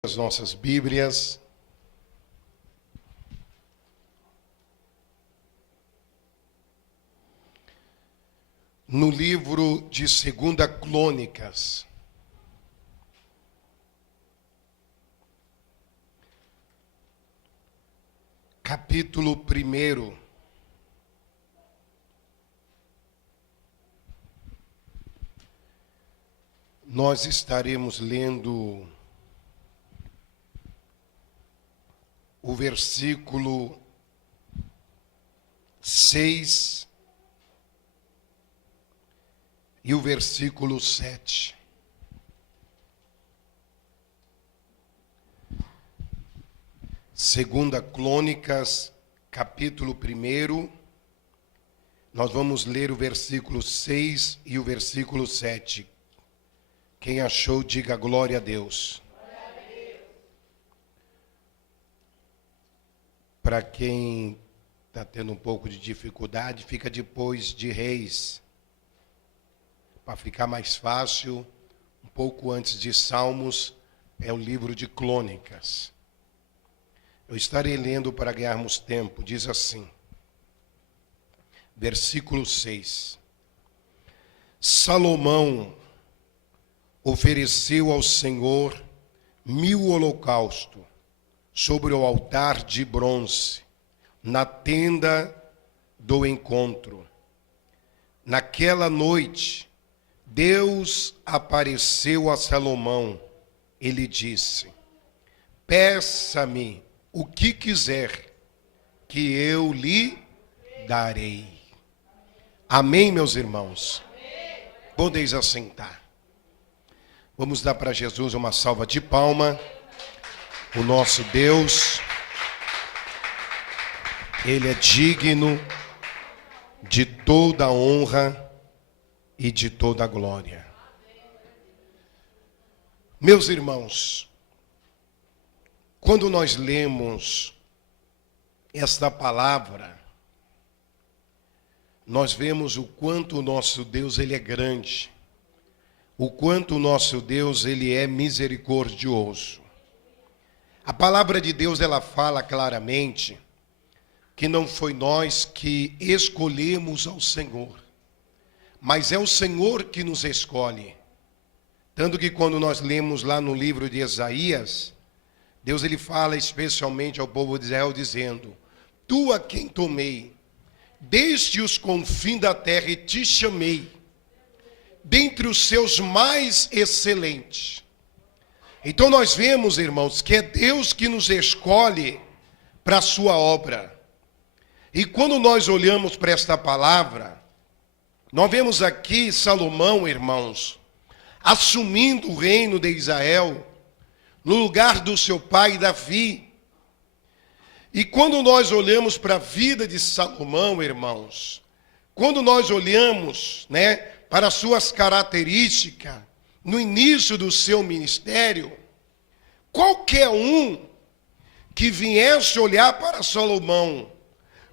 As nossas Bíblias. No livro de 2 Crônicas, capítulo 1. Nós estaremos lendo o versículo 6 e o versículo 7. Segunda Crônicas, capítulo 1, nós vamos ler o versículo 6 e o versículo 7. Quem achou, diga glória a Deus. Para quem está tendo um pouco de dificuldade, fica depois de Reis. Para ficar mais fácil, um pouco antes de Salmos, é o livro de Crônicas. Eu estarei lendo para ganharmos tempo. Diz assim, versículo 6. Salomão ofereceu ao Senhor 1000 holocaustos sobre o altar de bronze, na tenda do encontro. Naquela noite, Deus apareceu a Salomão. Ele disse: peça-me o que quiser, que eu lhe darei. Amém, meus irmãos? Podeis assentar. Vamos dar para Jesus uma salva de palma. O nosso Deus, Ele é digno de toda a honra e de toda a glória. Meus irmãos, quando nós lemos esta palavra, nós vemos o quanto o nosso Deus ele é grande, o quanto o nosso Deus ele é misericordioso. A palavra de Deus, ela fala claramente que não foi nós que escolhemos ao Senhor, mas é o Senhor que nos escolhe. Tanto que quando nós lemos lá no livro de Isaías, Deus ele fala especialmente ao povo de Israel dizendo: tu a quem tomei, desde os confins da terra e te chamei, dentre os seus mais excelentes. Então nós vemos, irmãos, que é Deus que nos escolhe para a sua obra. E quando nós olhamos para esta palavra, nós vemos aqui Salomão, irmãos, assumindo o reino de Israel no lugar do seu pai Davi. E quando nós olhamos para a vida de Salomão, irmãos, quando nós olhamos, para as suas características, no início do seu ministério, qualquer um que viesse olhar para Salomão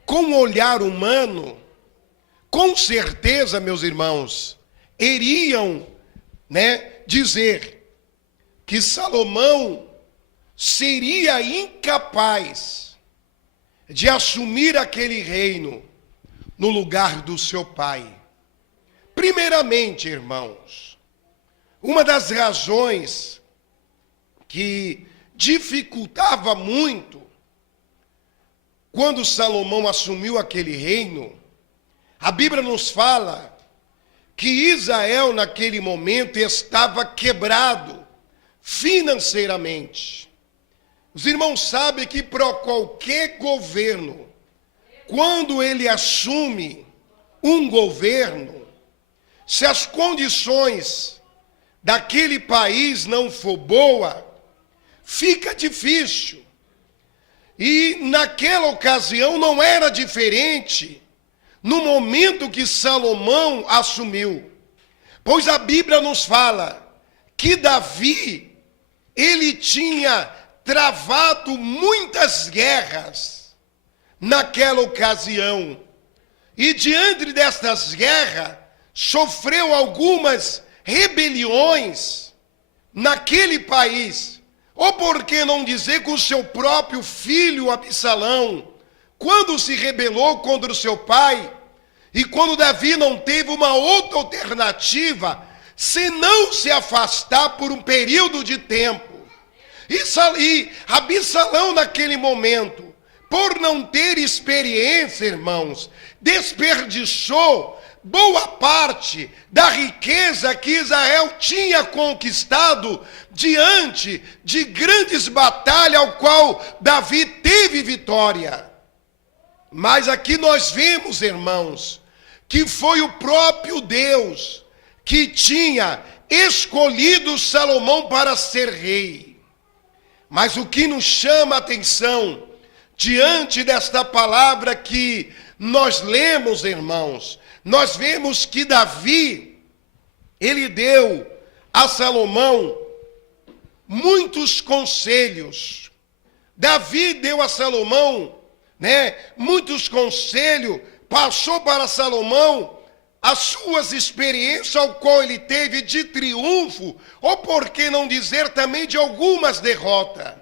com um olhar humano, com certeza, meus irmãos, iriam, dizer que Salomão seria incapaz de assumir aquele reino no lugar do seu pai. Primeiramente, irmãos, uma das razões que dificultava muito quando Salomão assumiu aquele reino, a Bíblia nos fala que Israel naquele momento estava quebrado financeiramente. Os irmãos sabem que para qualquer governo, quando ele assume um governo, se as condições daquele país não for boa, fica difícil. E naquela ocasião não era diferente no momento que Salomão assumiu. Pois a Bíblia nos fala que Davi, ele tinha travado muitas guerras naquela ocasião. E diante destas guerras, sofreu algumas rebeliões naquele país, Ou por que não dizer com o seu próprio filho Absalão, quando se rebelou contra o seu pai, e quando Davi não teve uma outra alternativa, senão se afastar por um período de tempo. E Absalão naquele momento, por não ter experiência, irmãos, desperdiçou boa parte da riqueza que Israel tinha conquistado diante de grandes batalhas, ao qual Davi teve vitória. Mas aqui nós vemos, irmãos, que foi o próprio Deus que tinha escolhido Salomão para ser rei. Mas o que nos chama a atenção, diante desta palavra que nós lemos, irmãos, nós vemos que Davi, ele deu a Salomão muitos conselhos. Davi deu a Salomão, muitos conselhos, passou para Salomão as suas experiências, ao qual ele teve de triunfo, ou por que não dizer também de algumas derrotas.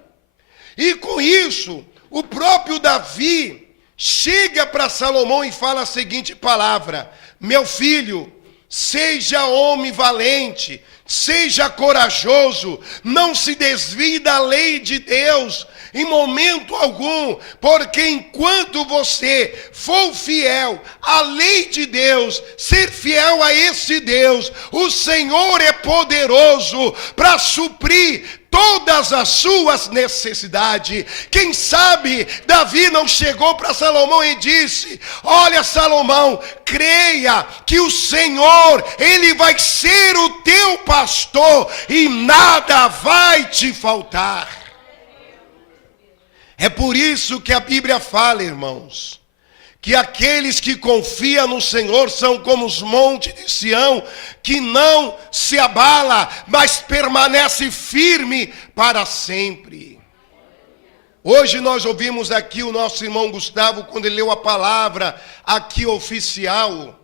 E com isso, o próprio Davi chega para Salomão e fala a seguinte palavra: meu filho, seja homem valente, seja corajoso, não se desvie da lei de Deus em momento algum, porque enquanto você for fiel à lei de Deus, ser fiel a esse Deus, o Senhor é poderoso para suprir todas as suas necessidades. Quem sabe Davi não chegou para Salomão e disse: olha, Salomão, creia que o Senhor, ele vai ser o teu pastor e nada vai te faltar. É por isso que a Bíblia fala, irmãos, que aqueles que confiam no Senhor são como os montes de Sião, que não se abala, mas permanece firme para sempre. Hoje nós ouvimos aqui o nosso irmão Gustavo, quando ele leu a palavra aqui oficial,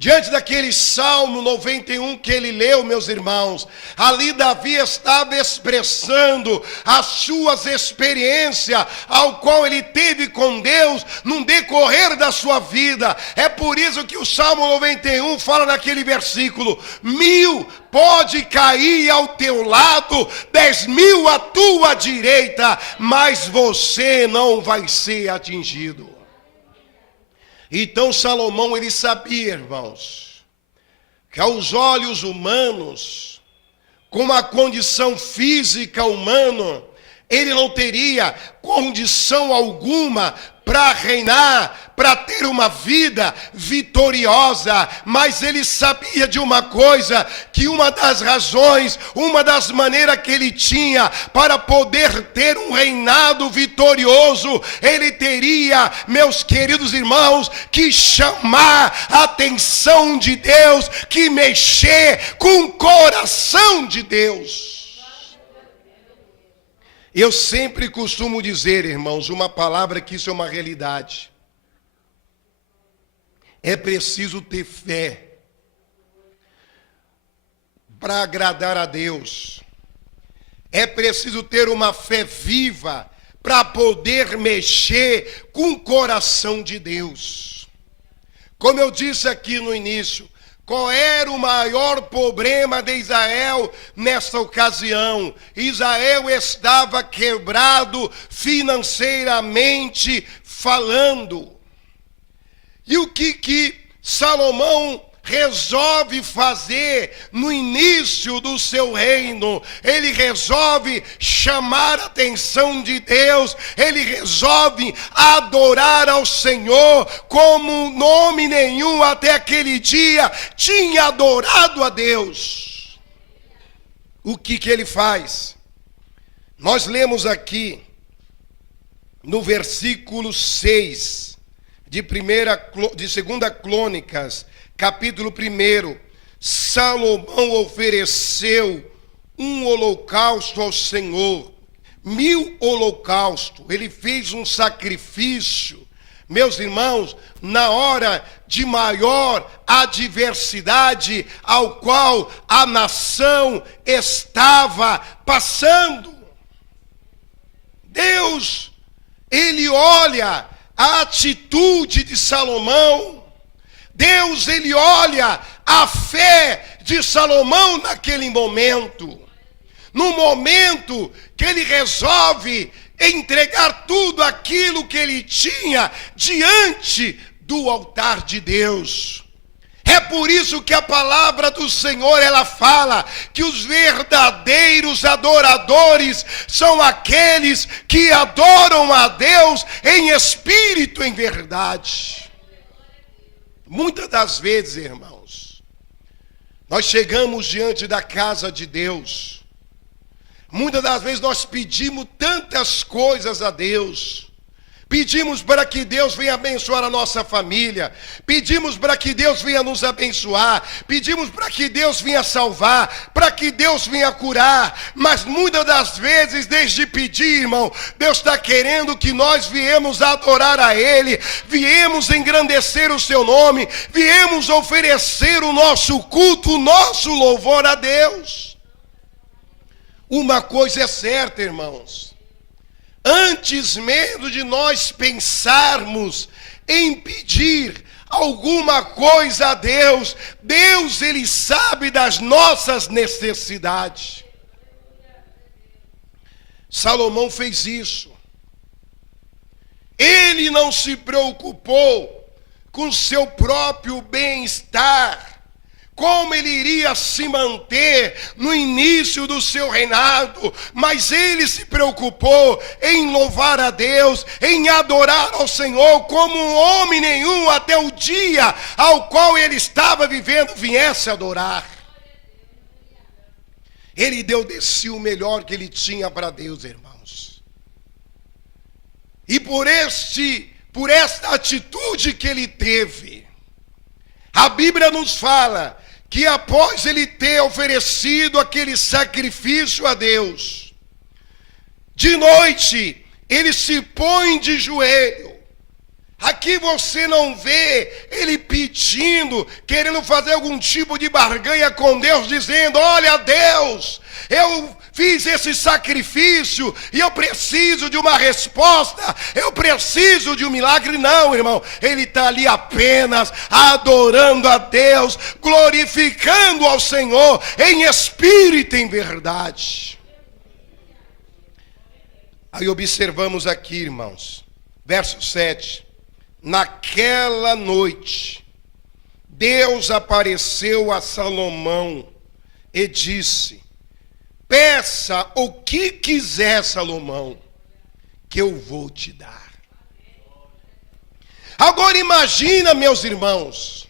diante daquele Salmo 91 que ele leu, meus irmãos, ali Davi estava expressando as suas experiências, ao qual ele teve com Deus no decorrer da sua vida. É por isso que o Salmo 91 fala naquele versículo: 1000 pode cair ao teu lado, 10.000 à tua direita, mas você não vai ser atingido. Então Salomão, ele sabia, irmãos, que aos olhos humanos, com a condição física humana, ele não teria condição alguma para reinar, para ter uma vida vitoriosa. Mas ele sabia de uma coisa, que uma das razões, uma das maneiras que ele tinha para poder ter um reinado vitorioso, ele teria, meus queridos irmãos, que chamar a atenção de Deus, que mexer com o coração de Deus. Eu sempre costumo dizer, irmãos, uma palavra que isso é uma realidade. É preciso ter fé para agradar a Deus. É preciso ter uma fé viva para poder mexer com o coração de Deus. Como eu disse aqui no início, qual era o maior problema de Israel nessa ocasião? Israel estava quebrado financeiramente falando. E o que Salomão resolve fazer no início do seu reino? Ele resolve chamar a atenção de Deus, ele resolve adorar ao Senhor como nome nenhum até aquele dia tinha adorado a Deus. O que ele faz? Nós lemos aqui no versículo 6 de 2 Crônicas, capítulo 1, Salomão ofereceu um holocausto ao Senhor, 1000 holocaustos. Ele fez um sacrifício, meus irmãos, na hora de maior adversidade ao qual a nação estava passando. Deus, ele olha a atitude de Salomão. Deus, ele olha a fé de Salomão naquele momento. No momento que ele resolve entregar tudo aquilo que ele tinha diante do altar de Deus. É por isso que a palavra do Senhor, ela fala que os verdadeiros adoradores são aqueles que adoram a Deus em espírito e em verdade. Muitas das vezes, irmãos, nós chegamos diante da casa de Deus. Muitas das vezes nós pedimos tantas coisas a Deus. Pedimos para que Deus venha abençoar a nossa família. Pedimos para que Deus venha nos abençoar. Pedimos para que Deus venha salvar. Para que Deus venha curar. Mas muitas das vezes, desde pedir, irmão, Deus está querendo que nós viemos adorar a Ele. Viemos engrandecer o Seu nome. Viemos oferecer o nosso culto, o nosso louvor a Deus. Uma coisa é certa, irmãos. Antes mesmo de nós pensarmos em pedir alguma coisa a Deus, Deus, ele sabe das nossas necessidades. Salomão fez isso. Ele não se preocupou com seu próprio bem-estar, como ele iria se manter no início do seu reinado, mas ele se preocupou em louvar a Deus, em adorar ao Senhor, como um homem nenhum até o dia ao qual ele estava vivendo viesse adorar. Ele deu de si o melhor que ele tinha para Deus, irmãos. E por esta atitude que ele teve, a Bíblia nos fala que após ele ter oferecido aquele sacrifício a Deus, de noite ele se põe de joelho. Aqui você não vê ele pedindo, querendo fazer algum tipo de barganha com Deus, dizendo: olha, Deus, eu fiz esse sacrifício e eu preciso de uma resposta, eu preciso de um milagre. Não, irmão, ele está ali apenas adorando a Deus, glorificando ao Senhor em espírito e em verdade. Aí observamos aqui, irmãos, verso 7. Naquela noite, Deus apareceu a Salomão e disse: peça o que quiser, Salomão, que eu vou te dar. Agora imagina, meus irmãos,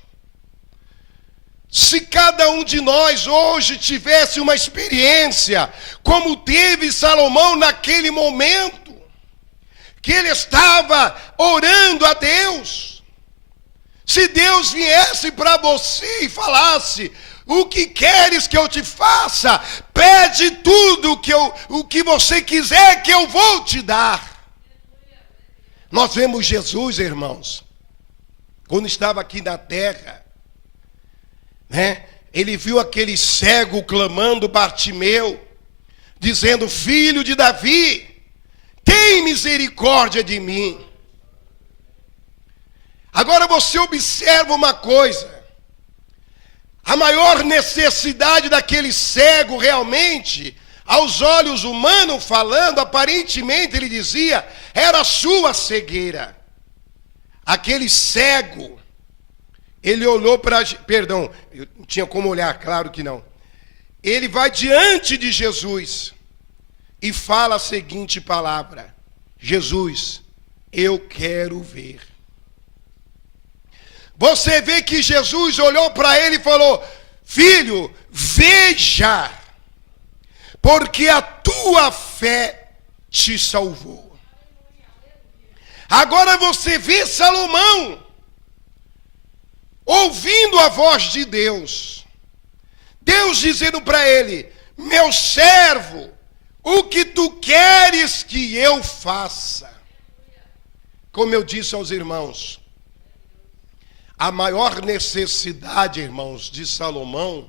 se cada um de nós hoje tivesse uma experiência como teve Salomão naquele momento, que ele estava orando a Deus. Se Deus viesse para você e falasse: o que queres que eu te faça? Pede tudo o que você quiser que eu vou te dar. Nós vemos Jesus, irmãos, quando estava aqui na terra, né? Ele viu aquele cego clamando, Bartimeu, dizendo: filho de Davi, tem misericórdia de mim. Agora você observa uma coisa. A maior necessidade daquele cego realmente, aos olhos humanos falando, aparentemente ele dizia, era a sua cegueira. Aquele cego, ele olhou para... Perdão, eu não tinha como olhar, claro que não. Ele vai diante de Jesus e fala a seguinte palavra: Jesus, eu quero ver. Você vê que Jesus olhou para ele e falou: filho, veja, porque a tua fé te salvou. Agora você vê Salomão ouvindo a voz de Deus. Deus dizendo para ele: meu servo, o que tu queres que eu faça? Como eu disse aos irmãos, a maior necessidade, irmãos, de Salomão,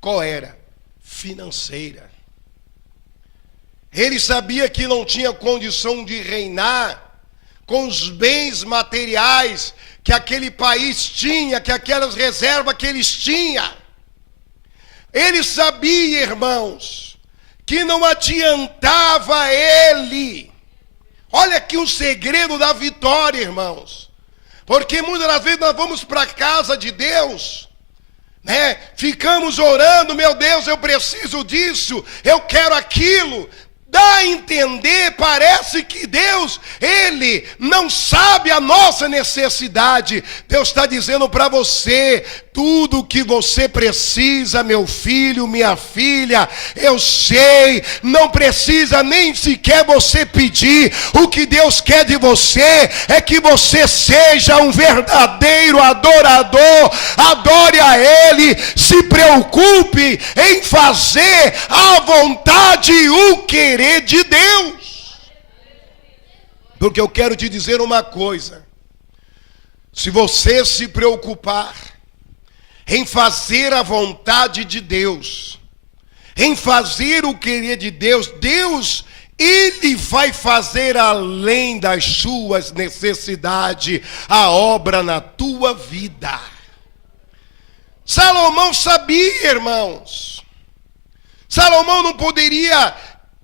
qual era? Financeira. Ele sabia que não tinha condição de reinar com os bens materiais que aquele país tinha, que aquelas reservas que eles tinham. Ele sabia, irmãos, que não adiantava ele. Olha aqui o segredo da vitória, irmãos. Porque muitas das vezes nós vamos para a casa de Deus, né? Ficamos orando, meu Deus, eu preciso disso, eu quero aquilo. Dá a entender, parece que Deus, Ele não sabe a nossa necessidade. Deus está dizendo para você, tudo que você precisa, meu filho, minha filha, eu sei, não precisa nem sequer você pedir. O que Deus quer de você é que você seja um verdadeiro adorador, adore a Ele, se preocupe em fazer a vontade e o querer de Deus. Porque eu quero te dizer uma coisa: se você se preocupar em fazer a vontade de Deus, em fazer o querer de Deus, Deus, Ele vai fazer além das suas necessidades a obra na tua vida. Salomão sabia, irmãos. Salomão não poderia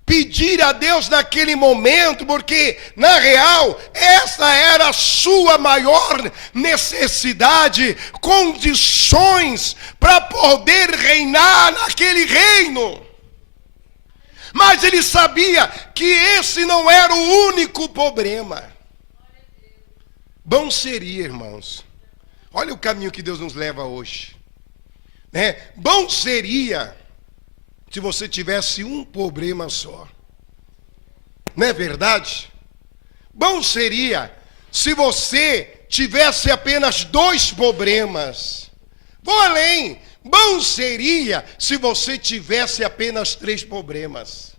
pedir a Deus naquele momento, porque na real essa era a sua maior necessidade, condições para poder reinar naquele reino. Mas ele sabia que esse não era o único problema. Bom seria, irmãos, olha o caminho que Deus nos leva hoje, né? Bom seria se você tivesse um problema só. Não é verdade? Bom seria se você tivesse apenas 2 problemas. Vou além. Bom seria se você tivesse apenas 3 problemas.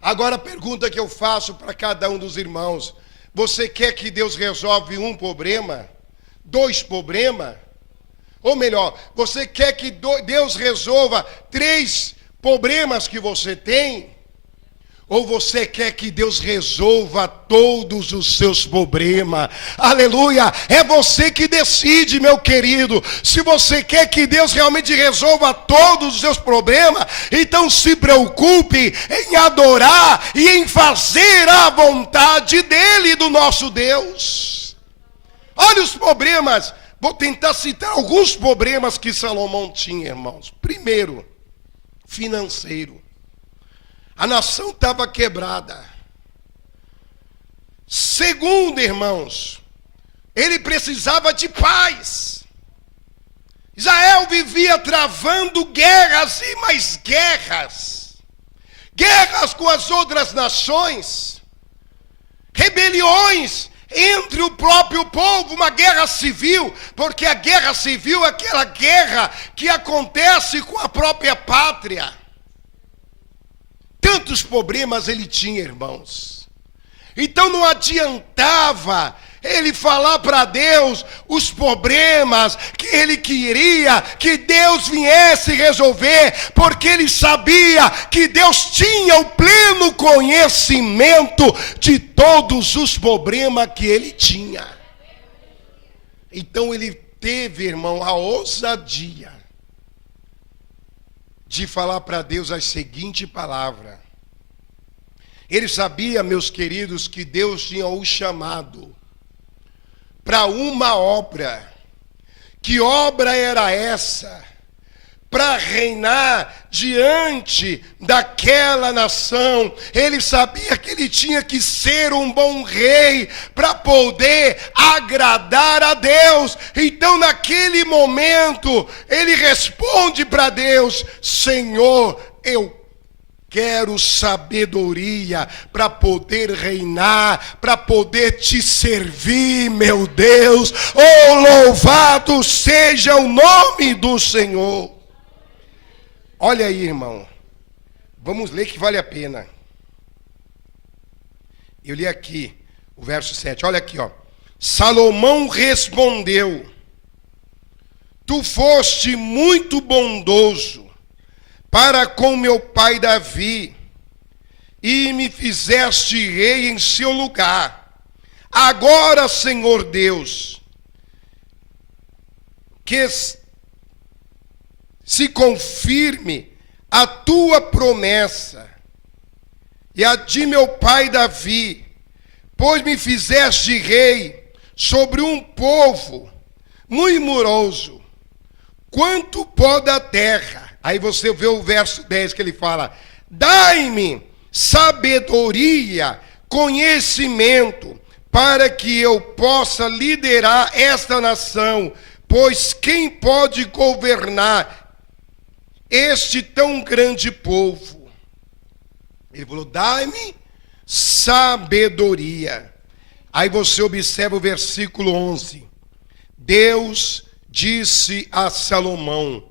Agora a pergunta que eu faço para cada um dos irmãos: você quer que Deus resolva um problema? 2 problemas? Ou melhor, você quer que Deus resolva 3 problemas que você tem? Ou você quer que Deus resolva todos os seus problemas? Aleluia! É você que decide, meu querido. Se você quer que Deus realmente resolva todos os seus problemas, então se preocupe em adorar e em fazer a vontade dEle, do nosso Deus. Olha os problemas. Vou tentar citar alguns problemas que Salomão tinha, irmãos. Primeiro, financeiro. A nação estava quebrada. Segundo, irmãos, ele precisava de paz. Israel vivia travando guerras e mais guerras. Guerras com as outras nações. Rebeliões entre o próprio povo, uma guerra civil, porque a guerra civil é aquela guerra que acontece com a própria pátria. Tantos problemas ele tinha, irmãos. Então não adiantava ele falar para Deus os problemas que ele queria que Deus viesse resolver, porque ele sabia que Deus tinha o pleno conhecimento de todos os problemas que ele tinha. Então ele teve, irmão, a ousadia de falar para Deus a seguinte palavra. Ele sabia, meus queridos, que Deus tinha o chamado para uma obra. Que obra era essa? Para reinar diante daquela nação. Ele sabia que ele tinha que ser um bom rei para poder agradar a Deus. Então naquele momento ele responde para Deus: Senhor, eu quero sabedoria para poder reinar, para poder te servir, meu Deus. Oh, louvado seja o nome do Senhor. Olha aí, irmão. Vamos ler que vale a pena. Eu li aqui o verso 7. Olha aqui, ó. Salomão respondeu: Tu foste muito bondoso para com meu pai Davi, e me fizeste rei em seu lugar. Agora, Senhor Deus, que se confirme a tua promessa e a de meu pai Davi, pois me fizeste rei sobre um povo muito numeroso, quanto pó da terra. Aí você vê o verso 10 que ele fala: dai-me sabedoria, conhecimento, para que eu possa liderar esta nação, pois quem pode governar este tão grande povo? Ele falou: dai-me sabedoria. Aí você observa o versículo 11. Deus disse a Salomão,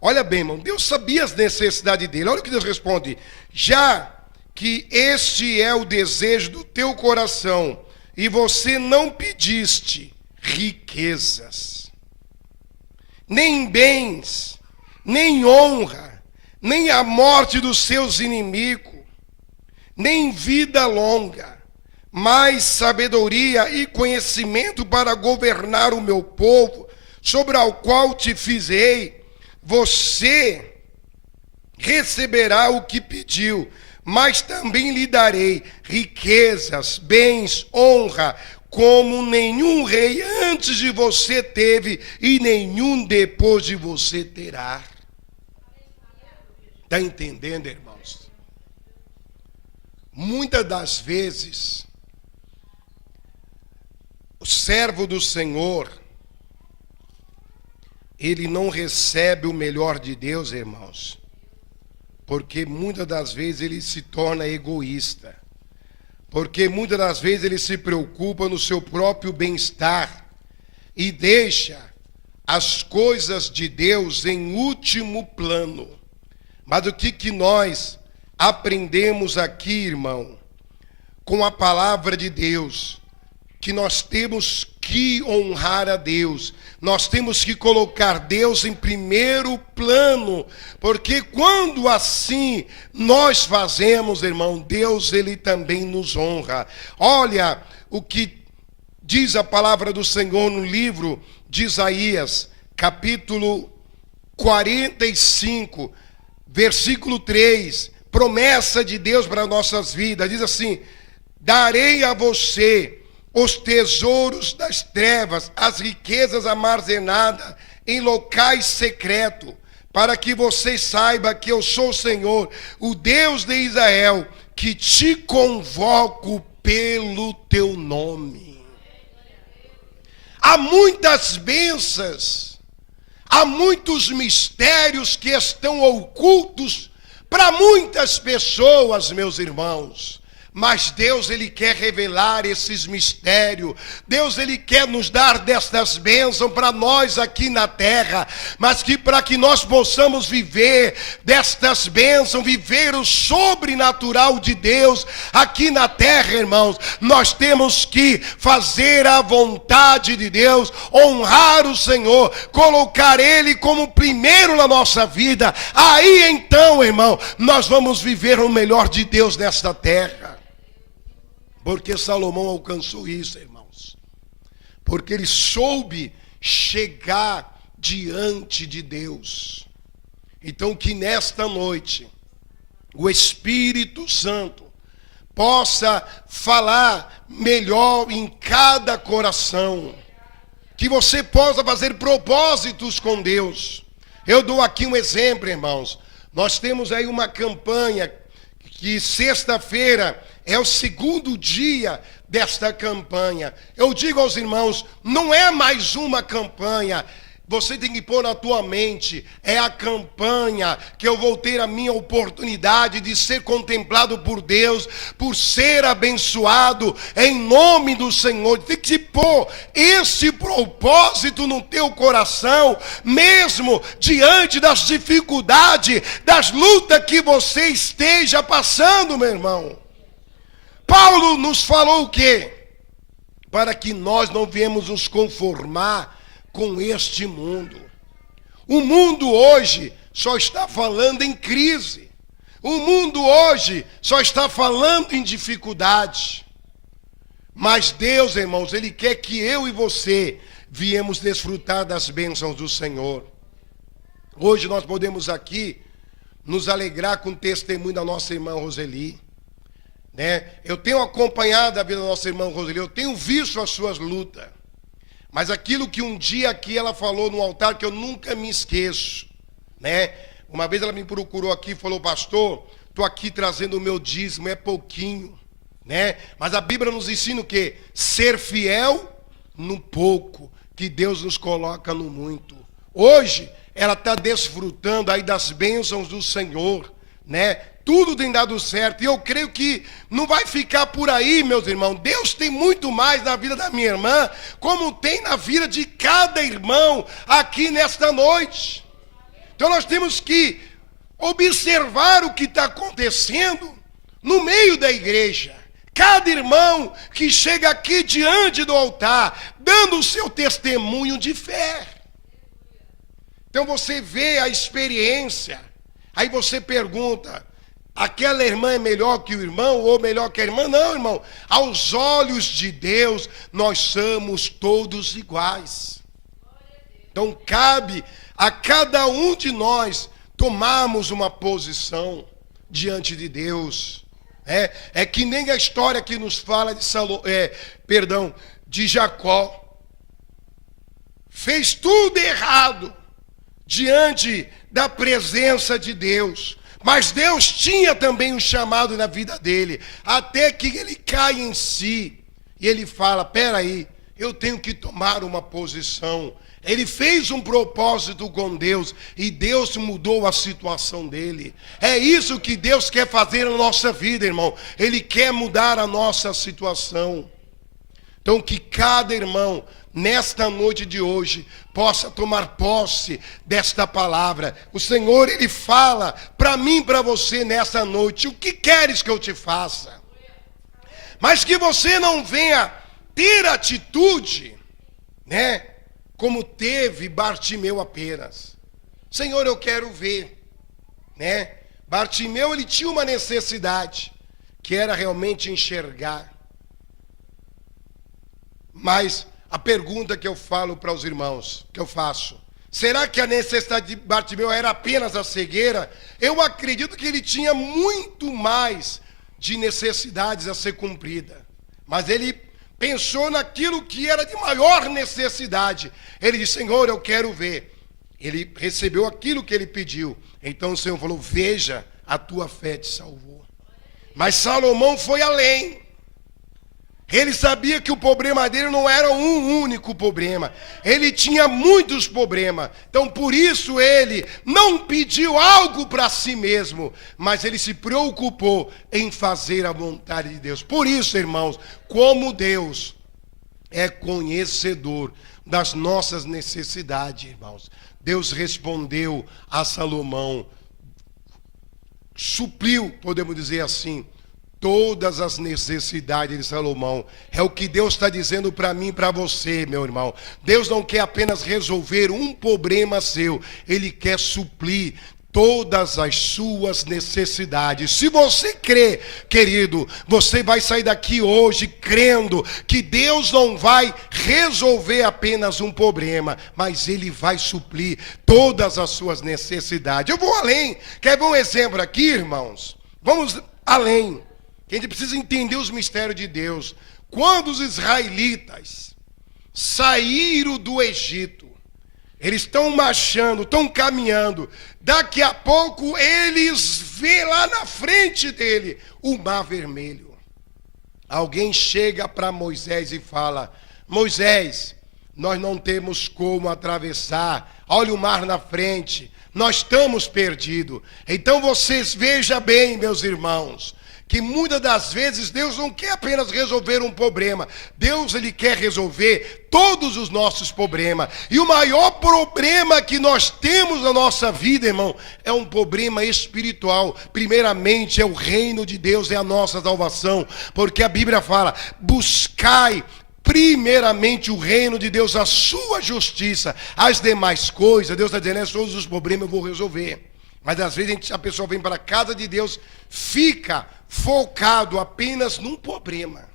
olha bem, irmão, Deus sabia as necessidades dele. Olha o que Deus responde: já que este é o desejo do teu coração, e você não pediste riquezas, nem bens, nem honra, nem a morte dos seus inimigos, nem vida longa, mas sabedoria e conhecimento para governar o meu povo, sobre o qual te fiz rei, você receberá o que pediu, mas também lhe darei riquezas, bens, honra, como nenhum rei antes de você teve e nenhum depois de você terá. Está entendendo, irmãos? Muitas das vezes, o servo do Senhor, ele não recebe o melhor de Deus, irmãos, porque muitas das vezes ele se torna egoísta, porque muitas das vezes ele se preocupa no seu próprio bem-estar e deixa as coisas de Deus em último plano. Mas o que nós aprendemos aqui, irmão, com a palavra de Deus? Que nós temos que honrar a Deus, nós temos que colocar Deus em primeiro plano, porque quando assim nós fazemos, irmão, Deus ele também nos honra. Olha o que diz a palavra do Senhor no livro de Isaías, capítulo 45, versículo 3, promessa de Deus para nossas vidas, diz assim: darei a você os tesouros das trevas, as riquezas armazenadas em locais secretos, para que você saiba que eu sou o Senhor, o Deus de Israel, que te convoco pelo teu nome. Há muitas bênçãos, há muitos mistérios que estão ocultos para muitas pessoas, meus irmãos. Mas Deus, ele quer revelar esses mistérios. Deus, ele quer nos dar destas bênçãos para nós aqui na terra. Mas que para que nós possamos viver destas bênçãos, viver o sobrenatural de Deus aqui na terra, irmãos, nós temos que fazer a vontade de Deus, honrar o Senhor, colocar ele como primeiro na nossa vida. Aí então, irmão, nós vamos viver o melhor de Deus nesta terra. Porque Salomão alcançou isso, irmãos. Porque ele soube chegar diante de Deus. Então que nesta noite o Espírito Santo possa falar melhor em cada coração. Que você possa fazer propósitos com Deus. Eu dou aqui um exemplo, irmãos. Nós temos aí uma campanha que sexta-feira é o segundo dia desta campanha. Eu digo aos irmãos, não é mais uma campanha. Você tem que pôr na tua mente, é a campanha que eu vou ter a minha oportunidade de ser contemplado por Deus, por ser abençoado em nome do Senhor. Tem que pôr esse propósito no teu coração, mesmo diante das dificuldades, das lutas que você esteja passando, meu irmão. Paulo nos falou o quê? Para que nós não viemos nos conformar com este mundo. O mundo hoje só está falando em crise. O mundo hoje só está falando em dificuldade. Mas Deus, irmãos, Ele quer que eu e você viemos desfrutar das bênçãos do Senhor. Hoje nós podemos aqui nos alegrar com o testemunho da nossa irmã Roseli. Né? Eu tenho acompanhado a vida da nossa irmã Roseli, eu tenho visto as suas lutas. Mas aquilo que um dia aqui ela falou no altar, que eu nunca me esqueço. Né? Uma vez ela me procurou aqui e falou: pastor, estou aqui trazendo o meu dízimo, é pouquinho. Né? Mas a Bíblia nos ensina o quê? Ser fiel no pouco, que Deus nos coloca no muito. Hoje, ela está desfrutando aí das bênçãos do Senhor, né? Tudo tem dado certo, e eu creio que não vai ficar por aí, meus irmãos. Deus tem muito mais na vida da minha irmã, como tem na vida de cada irmão aqui nesta noite. Então nós temos que observar o que está acontecendo no meio da igreja. Cada irmão que chega aqui diante do altar, dando o seu testemunho de fé. Então você vê a experiência, aí você pergunta: aquela irmã é melhor que o irmão ou melhor que a irmã? Não, irmão. Aos olhos de Deus, nós somos todos iguais. Então cabe a cada um de nós tomarmos uma posição diante de Deus. É que nem a história que nos fala de Jacó. Fez tudo errado diante da presença de Deus. Mas Deus tinha também um chamado na vida dele. Até que ele cai em si. E ele fala: peraí, eu tenho que tomar uma posição. Ele fez um propósito com Deus. E Deus mudou a situação dele. É isso que Deus quer fazer na nossa vida, irmão. Ele quer mudar a nossa situação. Então que cada irmão, nesta noite de hoje, possa tomar posse desta palavra. O Senhor, Ele fala para mim e para você nesta noite: o que queres que eu te faça? Mas que você não venha ter atitude, né, como teve Bartimeu apenas. Senhor, eu quero ver, né? Bartimeu, ele tinha uma necessidade, que era realmente enxergar. Mas a pergunta que eu falo para os irmãos, que eu faço: será que a necessidade de Bartimeu era apenas a cegueira? Eu acredito que ele tinha muito mais de necessidades a ser cumprida. Mas ele pensou naquilo que era de maior necessidade. Ele disse: Senhor, eu quero ver. Ele recebeu aquilo que ele pediu. Então o Senhor falou: veja, a tua fé te salvou. Mas Salomão foi além. Ele sabia que o problema dele não era um único problema. Ele tinha muitos problemas. Então, por isso, ele não pediu algo para si mesmo, mas ele se preocupou em fazer a vontade de Deus. Por isso, irmãos, como Deus é conhecedor das nossas necessidades, irmãos, Deus respondeu a Salomão, supriu, podemos dizer assim, todas as necessidades de Salomão. É o que Deus está dizendo para mim e para você, meu irmão. Deus não quer apenas resolver um problema seu. Ele quer suprir todas as suas necessidades. Se você crê, querido, você vai sair daqui hoje crendo que Deus não vai resolver apenas um problema, mas Ele vai suprir todas as suas necessidades. Eu vou além. Quer ver um exemplo aqui, irmãos? Vamos além. A gente precisa entender os mistérios de Deus. Quando os israelitas saíram do Egito, eles estão marchando, estão caminhando. Daqui a pouco eles vê lá na frente dele o Mar Vermelho. Alguém chega para Moisés e fala: Moisés, nós não temos como atravessar. Olha o mar na frente. Nós estamos perdidos. Então vocês vejam bem, meus irmãos, que muitas das vezes Deus não quer apenas resolver um problema. Deus, Ele quer resolver todos os nossos problemas. E o maior problema que nós temos na nossa vida, irmão, é um problema espiritual. Primeiramente é o reino de Deus, é a nossa salvação. Porque a Bíblia fala: buscai primeiramente o reino de Deus, a sua justiça. As demais coisas, Deus está dizendo, todos os problemas eu vou resolver. Mas às vezes a pessoa vem para a casa de Deus, fica focado apenas num problema.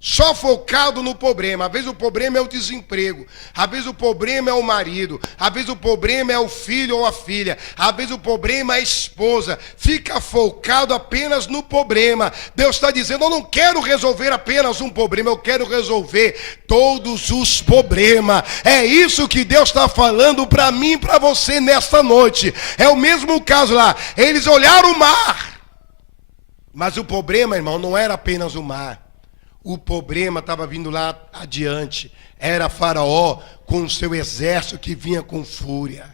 Só focado no problema. Às vezes o problema é o desemprego. Às vezes o problema é o marido. Às vezes o problema é o filho ou a filha. Às vezes o problema é a esposa. Fica focado apenas no problema. Deus está dizendo, eu não quero resolver apenas um problema. Eu quero resolver todos os problemas. É isso que Deus está falando para mim e para você nesta noite. É o mesmo caso lá. Eles olharam o mar. Mas o problema, irmão, não era apenas o mar. O problema estava vindo lá adiante. Era Faraó com o seu exército que vinha com fúria.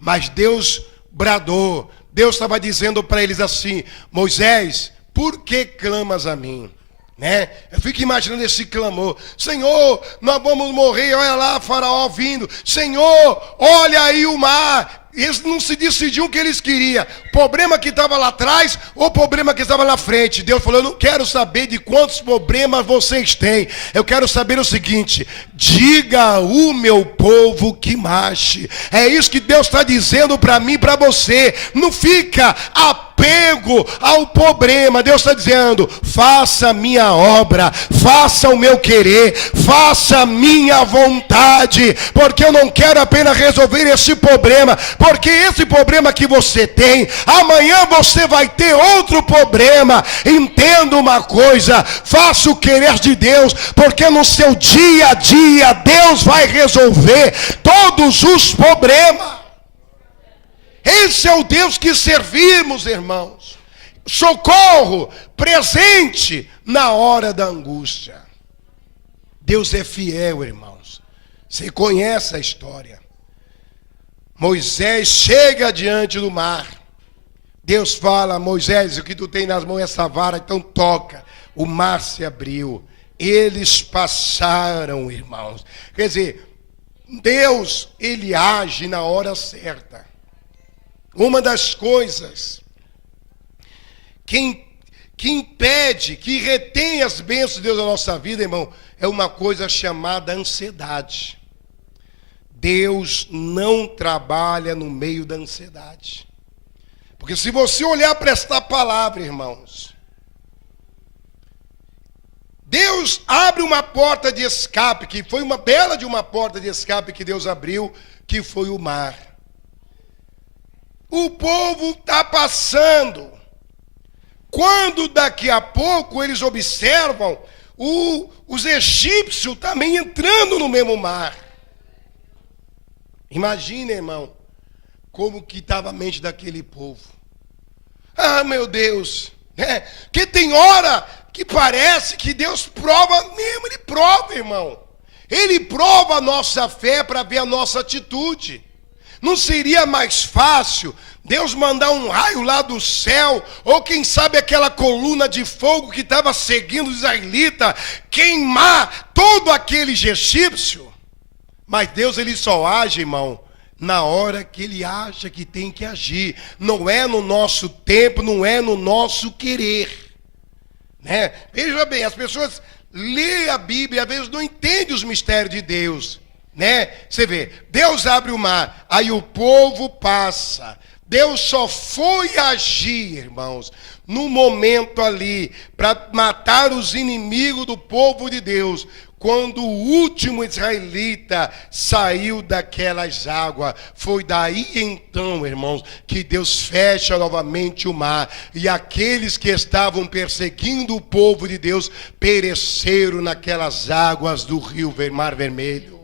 Mas Deus bradou. Deus estava dizendo para eles assim, Moisés, por que clamas a mim? Né? Eu fico imaginando esse clamor. Senhor, nós vamos morrer. Olha lá Faraó vindo. Senhor, olha aí o mar. Eles não se decidiam o que eles queriam. Problema que estava lá atrás ou problema que estava na frente. Deus falou, eu não quero saber de quantos problemas vocês têm. Eu quero saber o seguinte, diga o meu povo que marche. É isso que Deus está dizendo para mim e para você. Não fica apego ao problema. Deus está dizendo, faça a minha obra, faça o meu querer, faça a minha vontade. Porque eu não quero apenas resolver esse problema. Porque esse problema que você tem, amanhã você vai ter outro problema. Entenda uma coisa, faça o querer de Deus, porque no seu dia a dia, Deus vai resolver todos os problemas. Esse é o Deus que servimos, irmãos. Socorro, presente na hora da angústia. Deus é fiel, irmãos. Você conhece a história. Moisés chega diante do mar. Deus fala, Moisés, o que tu tem nas mãos é essa vara, então toca. O mar se abriu. Eles passaram, irmãos. Quer dizer, Deus, ele age na hora certa. Uma das coisas que impede, que retém as bênçãos de Deus na nossa vida, irmão, é uma coisa chamada ansiedade. Deus não trabalha no meio da ansiedade. Porque se você olhar para esta palavra, irmãos, Deus abre uma porta de escape, que foi uma bela de uma porta de escape que Deus abriu, que foi o mar. O povo está passando. Quando daqui a pouco eles observam os egípcios também entrando no mesmo mar. Imagina, irmão, como que estava a mente daquele povo. Ah, meu Deus, que tem hora que parece que Deus prova mesmo, ele prova, irmão. Ele prova a nossa fé para ver a nossa atitude. Não seria mais fácil Deus mandar um raio lá do céu, ou quem sabe aquela coluna de fogo que estava seguindo os israelitas, queimar todo aquele egípcio? Mas Deus, ele só age, irmão, na hora que ele acha que tem que agir. Não é no nosso tempo, não é no nosso querer. Né? Veja bem, as pessoas lêem a Bíblia, às vezes não entendem os mistérios de Deus. Né? Você vê, Deus abre o mar, aí o povo passa. Deus só foi agir, irmãos, no momento ali, para matar os inimigos do povo de Deus, quando o último israelita saiu daquelas águas. Foi daí então, irmãos, que Deus fecha novamente o mar. E aqueles que estavam perseguindo o povo de Deus pereceram naquelas águas do rio Mar Vermelho.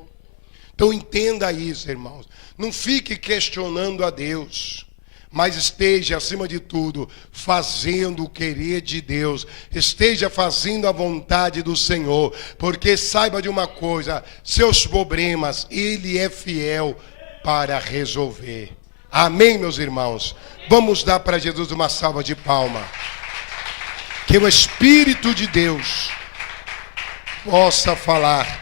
Então entenda isso, irmãos. Não fique questionando a Deus, mas esteja, acima de tudo, fazendo o querer de Deus. Esteja fazendo a vontade do Senhor. Porque saiba de uma coisa, seus problemas, Ele é fiel para resolver. Amém, meus irmãos? Vamos dar para Jesus uma salva de palmas. Que o Espírito de Deus possa falar